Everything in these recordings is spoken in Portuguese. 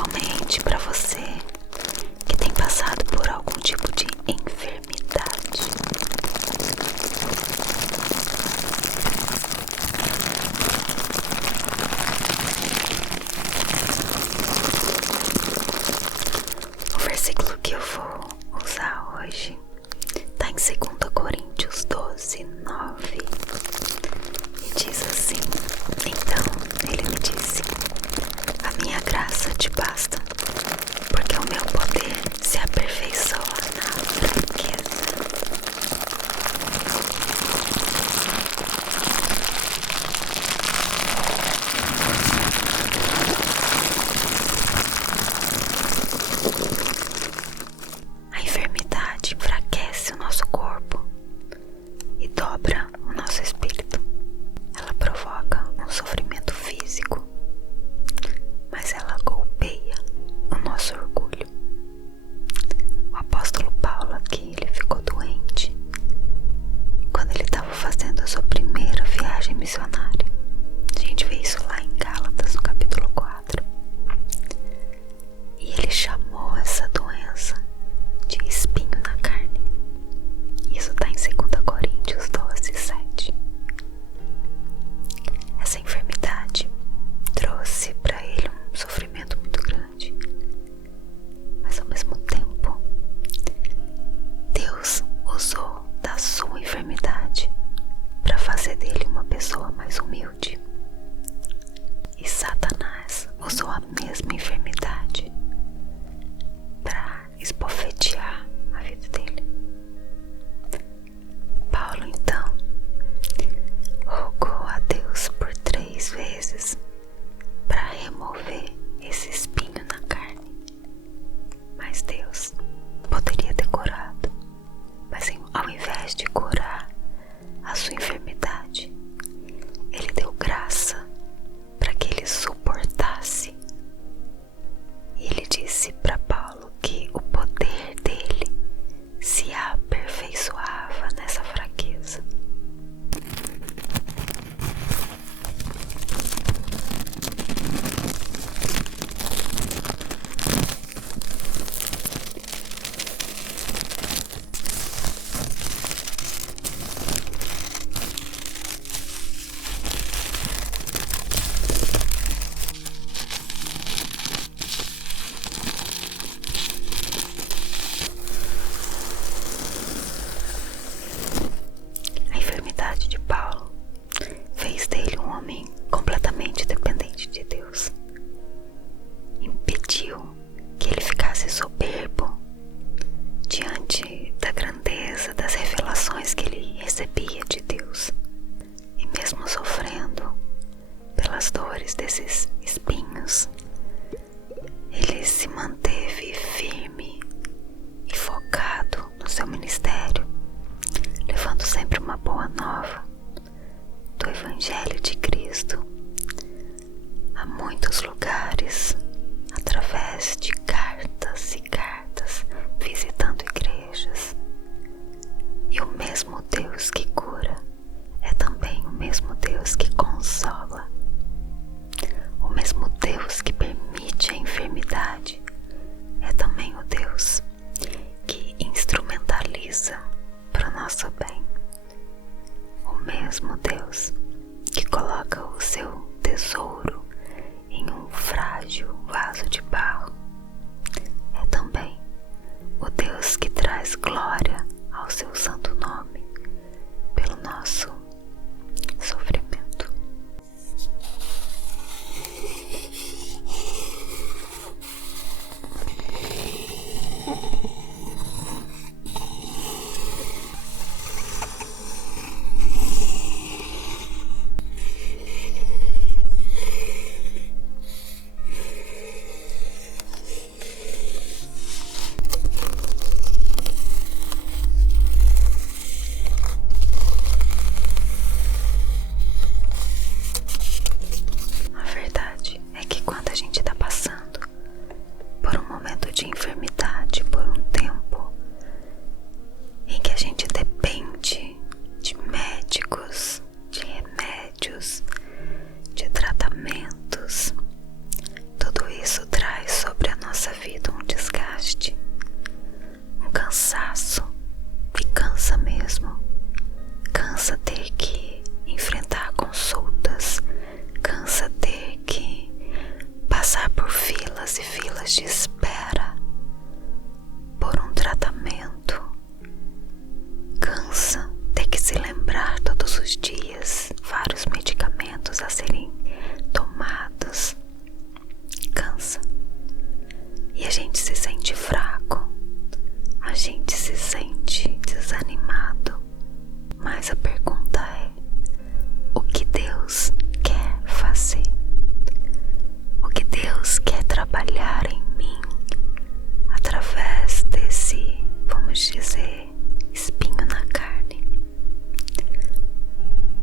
principalmente para você que tem passado por algum tipo de enfermidade. O versículo que eu vou usar hoje está em 2 Coríntios 12, 9 e diz assim: então ele me disse, a minha graça te basta, porque o meu poder se aperfeiçoa na fraqueza. A enfermidade enfraquece o nosso corpo e dobra o nosso espírito. Ela provoca um sofrimento físico, mas ela golpeia o nosso orgulho. O apóstolo Paulo aqui, ele ficou doente quando ele estava fazendo a sua primeira viagem missionária. A gente vê isso lá em Gálatas, no capítulo 4. E ele chamou essa doença de espinho na carne. Isso está em 2 Coríntios 12, 7. Essa enfermidade trouxe para ele um sofrimento muito grande, mas ao mesmo tempo Deus usou da sua enfermidade para fazer dele uma pessoa mais humilde. E Satanás usou a mesma enfermidade para esbofetear a vida dele. Paulo então rogou a Deus por 3 vezes para remover esse espinho na carne. Mas Deus poderia ter curado, mas ao invés de curar a sua enfermidade, ele deu graça para que ele suportasse. E ele disse para Paulo que o poder dele se aperfeiçoava nessa fraqueza. A enfermidade de Paulo fez dele um homem completamente dependente de Deus. Impediu que ele ficasse soberbo diante da grandeza das revelações que ele recebia de Deus. E mesmo sofrendo pelas dores desses espinhos, ele se manteve firme e focado no seu ministério, levando sempre uma boa nova do Evangelho de Cristo a muitos lugares, através de cartas e cartas, visitando igrejas. E o mesmo Deus que cura é também o mesmo Deus que consola. O mesmo Deus que permite a enfermidade é também o Deus que instrumentaliza para o nosso bem. O mesmo Deus que coloca o seu tesouro em um frágil vaso de barro é também o Deus que traz glória ao seu santo nome pelo nosso sofrimento. filas e filas de espera por um tratamento. Cansa ter que se lembrar todos os dias vários medicamentos a serem tomados. Cansa. E a gente se sente fraco, a gente se sente desanimado. Mas a pergunta é: o que Deus quer fazer? O que Deus quer trabalhar em mim através desse, vamos dizer, espinho na carne?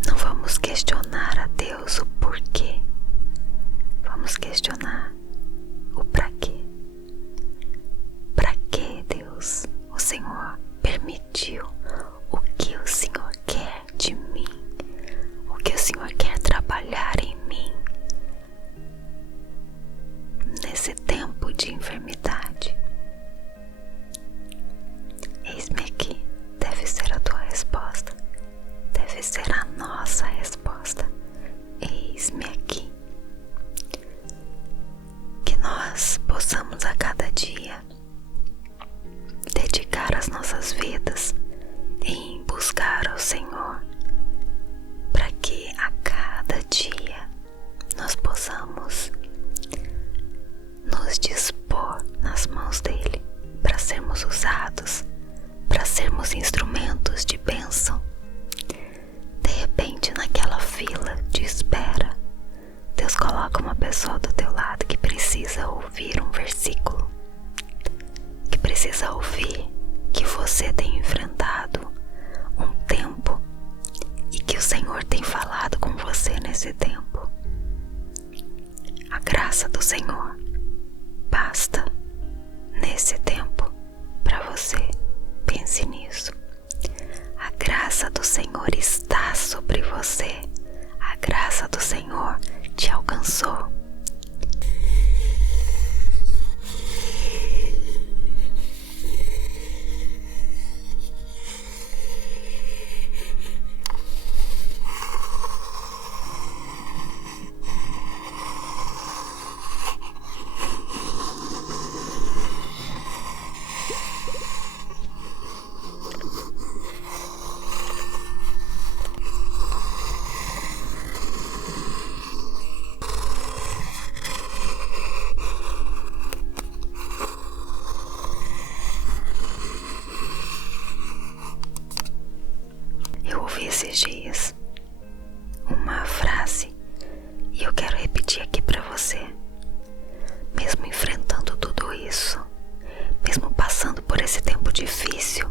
Não vamos questionar a Deus o porquê, vamos questionar o pra quê. Pra que, Deus, o Senhor permitiu? O que o Senhor quer de mim? O que o Senhor quer trabalhar em mim nesse tempo de enfermidade? Eis-me aqui. Deve ser a tua resposta, deve ser a nossa resposta. Eis-me aqui. Que nós possamos a cada dia dedicar as nossas vidas em buscar ao Senhor, para que a cada dia nós possamos nos dispor nas mãos dele para sermos usados, para sermos instrumentos de bênção. De repente, naquela fila de espera, Deus coloca uma pessoa do teu lado que precisa ouvir um versículo, que precisa ouvir que você tem enfrentado um tempo e que o Senhor tem falado com você nesse tempo. A graça do Senhor basta nesse tempo para você. Pense nisso. A graça do Senhor está sobre você. A graça do Senhor te alcançou. Eu ouvi esses dias uma frase e eu quero repetir aqui para você. Mesmo enfrentando tudo isso, mesmo passando por esse tempo difícil,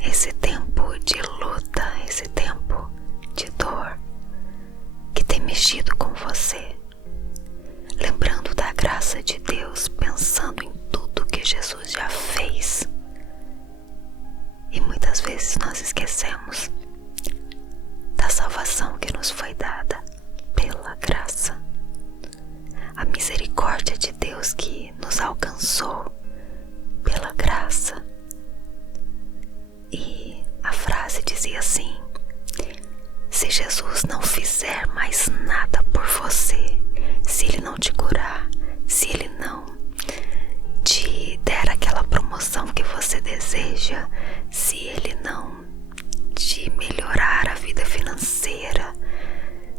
esse tempo de luta, esse tempo de dor que tem mexido com você, lembrando da graça de Deus, pensando em tudo que Jesus já fez. E muitas vezes nós esquecemos da salvação que nos foi dada pela graça. A misericórdia de Deus que nos alcançou pela graça. E a frase dizia assim: se Jesus não fizer mais nada por você, se Ele não te curar, se Ele não te der aquela promoção que você deseja, se Ele não te melhorar a vida financeira,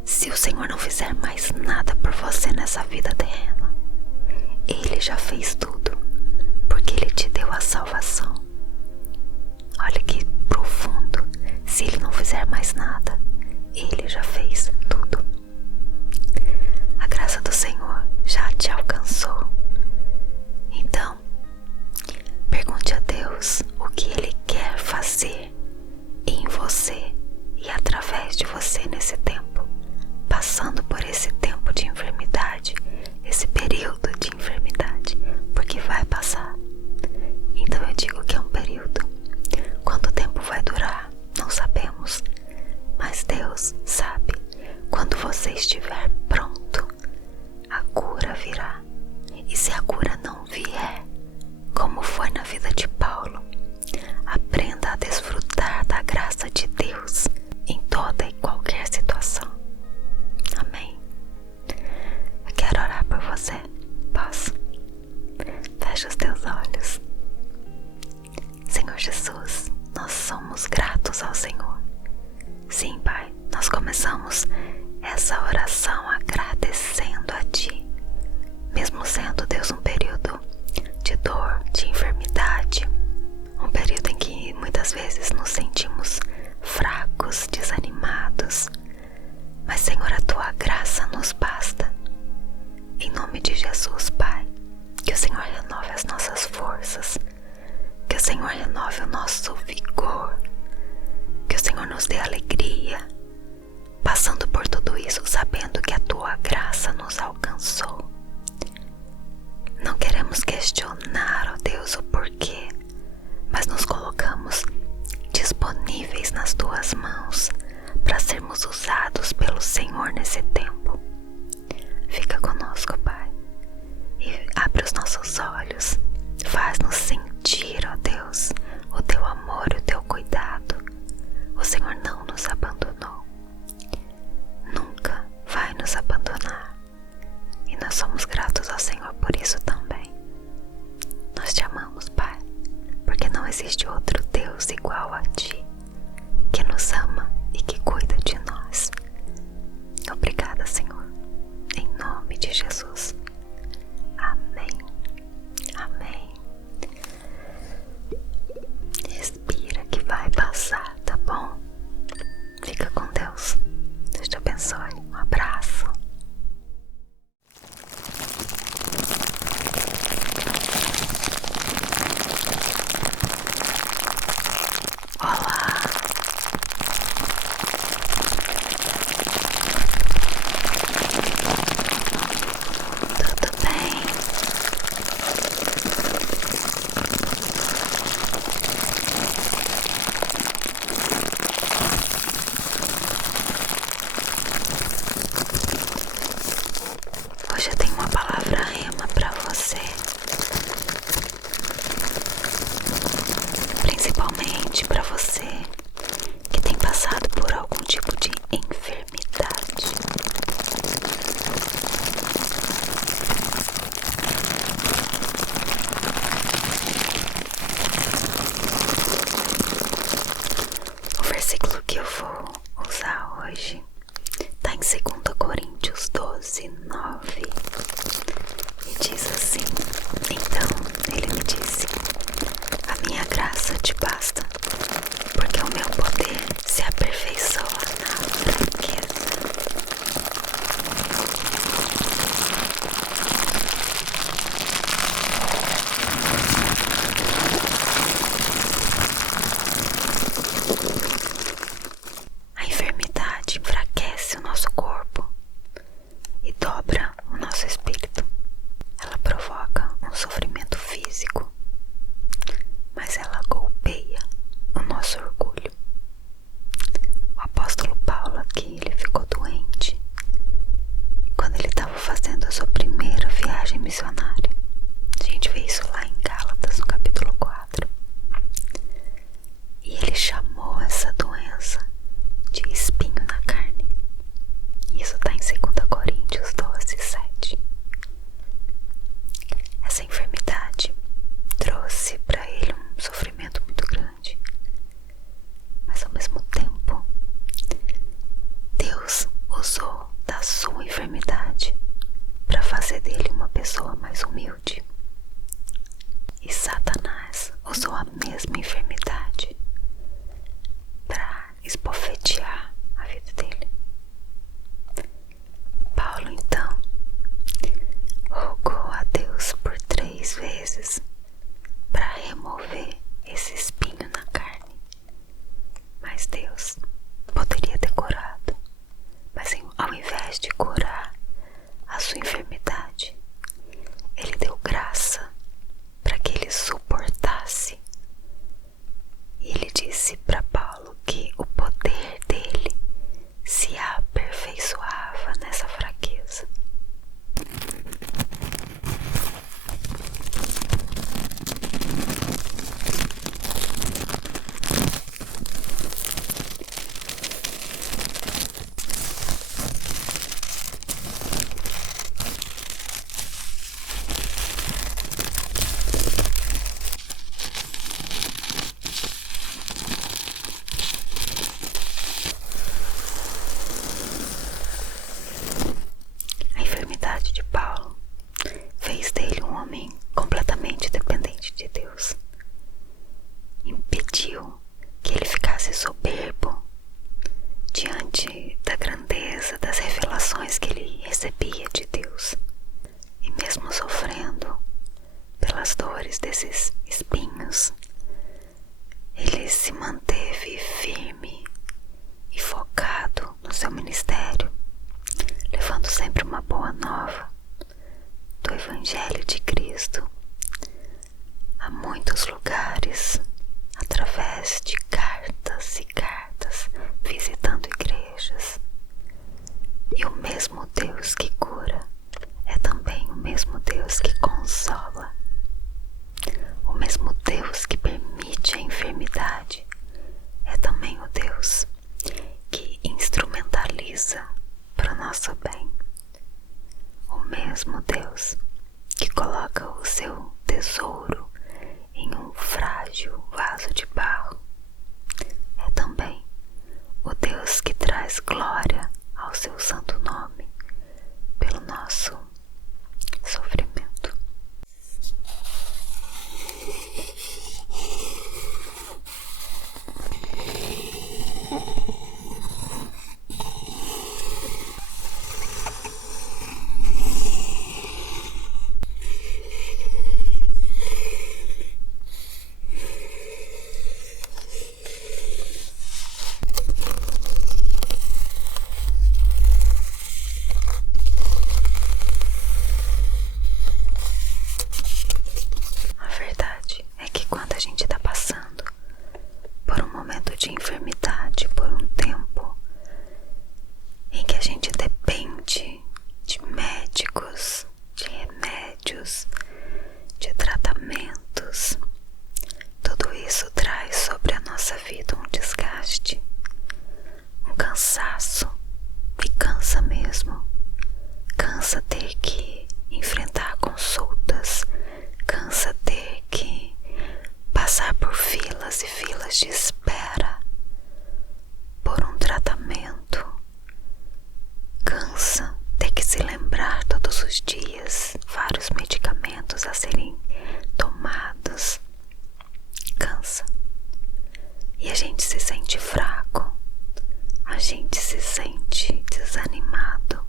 se o Senhor não fizer mais nada por você nessa vida terrena, Ele já fez tudo, porque Ele te deu a salvação. Olha que profundo. Se Ele não fizer mais nada, Ele já fez tudo. A graça do Senhor já te alcançou. Então, pergunte a Deus o que Ele quer fazer em você e através de você nesse tempo, passando por esse tempo de enfermidade, esse período de enfermidade, porque vai passar. Então eu digo que é um período. Quanto tempo vai durar? Não sabemos, mas Deus sabe. Quando você estiver pronto, a cura virá. E se a cura não vier, como foi na vida de Paulo, aprenda a desfrutar da graça de Deus em toda e qualquer situação. Amém. Eu quero orar por você. por isso também. Nós te amamos, Pai, porque não existe outro Deus igual a Ti, que nos ama e que cuida de nós. Obrigada, Senhor, em nome de Jesus. Amém. Amém. Respira que vai passar, tá bom? Fica com Deus. Deus te abençoe. Um abraço. Olá. Tudo bem? Hoje eu tenho uma palavra rema para você, principalmente para você que tem passado por algum tipo de enfermidade. O versículo que eu vou usar hoje está em 2 Coríntios 12:9 e diz assim: Então ele me disse: a minha graça te basta, porque o meu poder se aperfeiçoa na fraqueza. A enfermidade enfraquece o nosso corpo e dobra o nosso espírito. Ela provoca um sofrimento físico, mas ela golpeia o nosso orgulho. O apóstolo Paulo aqui, ele ficou doente quando ele estava fazendo a sua primeira viagem missionária. A gente vê isso lá em Gálatas, no capítulo 4. E ele chamou essa doença de espinho na carne. Isso está em 2 Coríntios 12:7. Essa enfermidade trouxe para ele um sofrimento muito grande, mas ao mesmo tempo Deus usou da sua enfermidade para fazer dele uma pessoa mais humilde. E Satanás usou a mesma enfermidade para esbofetear a vida dele. Paulo então rogou a Deus por 3 vezes para remover esse espinho na carne. Mas Deus poderia ter curado, mas ao invés de curar a sua enfermidade, Ele deu graça para que ele suportasse. E ele disse para Paulo que o poder dele se aperfeiçoava nessa fraqueza. A enfermidade de Paulo fez dele um homem completamente dependente de Deus. Impediu que ele ficasse soberbo diante da grandeza das revelações que ele recebia de Deus. E mesmo sofrendo pelas dores desses espinhos, ele se manteve firme e focado no seu ministério, levando sempre uma boa nova do Evangelho de Cristo a muitos lugares, através de cartas e cartas, visitando igrejas. E o mesmo Deus que cura é também o mesmo Deus que consola. O mesmo Deus que permite a enfermidade é também o Deus que instrumentaliza para o nosso bem. O mesmo Deus que coloca o seu tesouro em um frágil vaso de barro. É também o Deus que traz glória ao seu santo nome pelo nosso sofrimento. A verdade é que quando a gente está passando por um momento de enfermidade, por um tempo em que a gente depende de médicos, de remédios, de tratamentos, tudo isso traz sobre a nossa vida um desgaste, um cansaço, e cansa mesmo. Cansa ter que enfrentar consultas, cansa ter que passar por filas e filas de espera por um tratamento. Cansa ter que se lembrar todos os dias vários medicamentos a serem tomados. Cansa. E a gente se sente fraco, a gente se sente desanimado.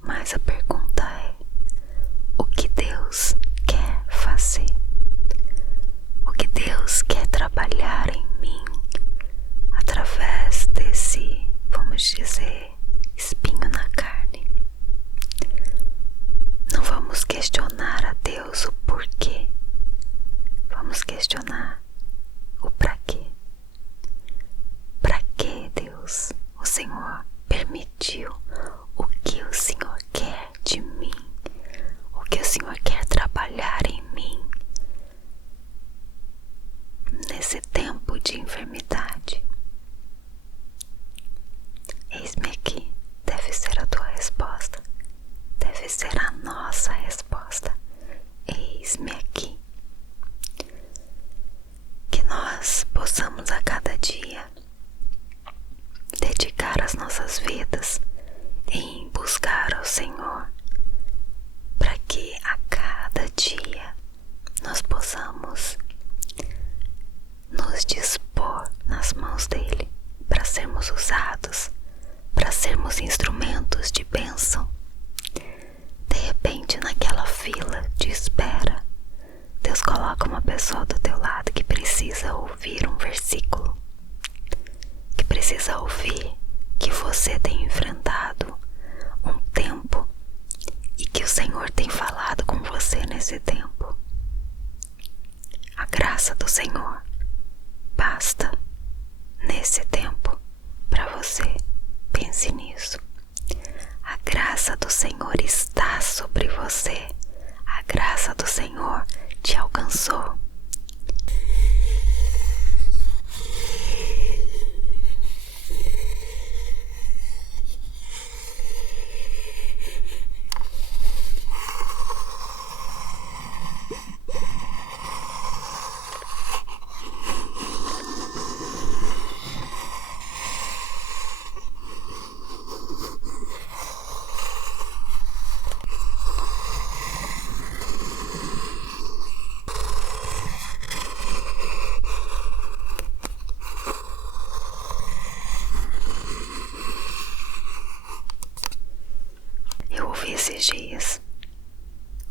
Mas a pergunta é: o que Deus quer fazer? O que Deus quer trabalhar em mim através desse, vamos dizer, espinho na carne? Não vamos questionar a Deus o porquê, vamos questionar o pra quê. Pra que, Deus, o Senhor permitiu? O que o Senhor quer de mim? O que o Senhor quer trabalhar em mim nesse tempo de enfermidade? Eis-me aqui, deve ser a tua resposta, deve ser a nossa resposta. Eis-me aqui. Que nós possamos a cada dia dedicar as nossas vidas em buscar ao Senhor, para que a cada dia nós possamos nos dispor nas mãos dele para sermos usados, para sermos instrumentos de bênção. De repente, naquela fila de espera, Deus coloca uma pessoa do teu lado que precisa ouvir um versículo, que precisa ouvir que você tem enfrentado um tempo e que o Senhor tem falado com você nesse tempo. A graça do Senhor basta nesse tempo para você. Pense nisso. A graça do Senhor está sobre você. A graça do Senhor te alcançou. Eu ouvi esses dias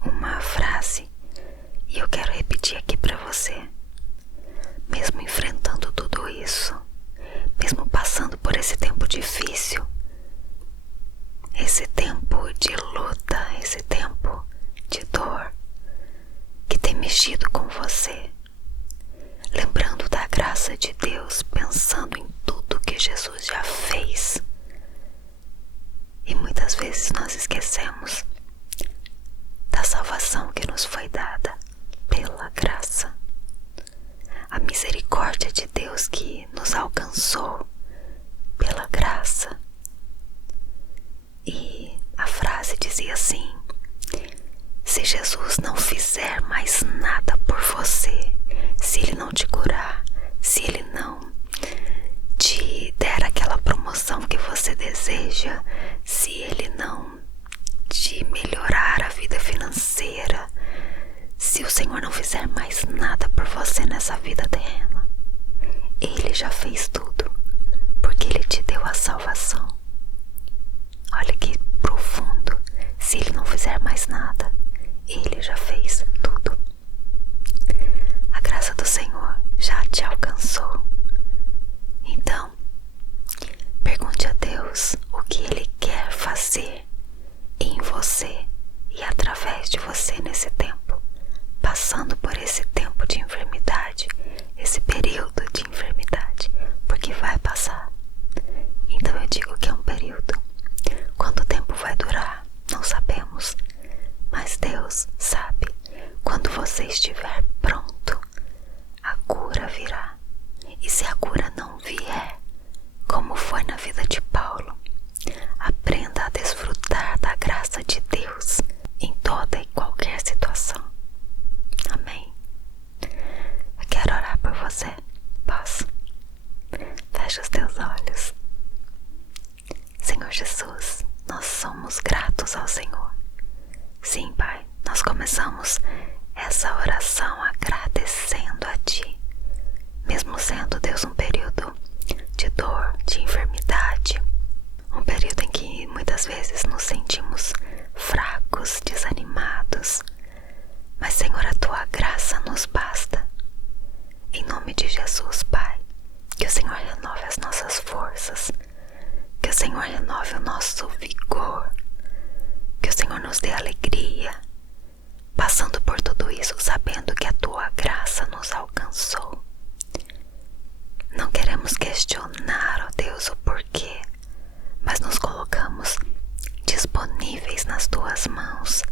uma frase e eu quero repetir aqui para você. Mesmo enfrentando tudo isso, mesmo passando por esse tempo difícil, esse tempo de luta, esse tempo de dor que tem mexido com você, lembrando da graça de Deus, pensando em tudo que Jesus já fez. E muitas vezes nós esquecemos da salvação que nos foi dada pela graça. A misericórdia de Deus que nos alcançou pela graça. E a frase dizia assim: se Jesus não fizer mais nada por você, se Ele não te curar, se Ele não te der aquela promoção que você deseja, se Ele não te melhorar a vida financeira, se o Senhor não fizer mais nada por você nessa vida terrena, Ele já fez tudo, porque Ele te deu a salvação. Olha que profundo. Se Ele não fizer mais nada, Ele já fez tudo. A graça do Senhor já te alcançou. Então, pergunte a Deus o que Ele quer fazer em você e através de você nesse tempo, passando por esse tempo de enfermidade, esse período de enfermidade, porque vai passar. Então eu digo que é um período. Quanto tempo vai durar? Não sabemos, mas Deus sabe. Quando você estiver pronto, a cura virá. E se a cura não vier, como foi na vida de Paulo, aprenda a desfrutar da graça de Deus em toda e qualquer situação. Amém. Eu quero orar por você. Posso? Fecha os teus olhos. Senhor Jesus, nós somos gratos ao Senhor. Sim, Pai, nós começamos essa oração agradecendo a Ti, mesmo sendo, Deus, um período de dor, de enfermidade, um período em que muitas vezes nos sentimos fracos, desanimados, mas, Senhor, a Tua graça nos basta. Em nome de Jesus, Pai, que o Senhor renove as nossas forças, que o Senhor renove o nosso vigor, que o Senhor nos dê alegria, passando por tudo isso, sabendo que a Tua graça nos alcançou. Não queremos questionar, ó Deus, o porquê, mas nos colocamos disponíveis nas Tuas mãos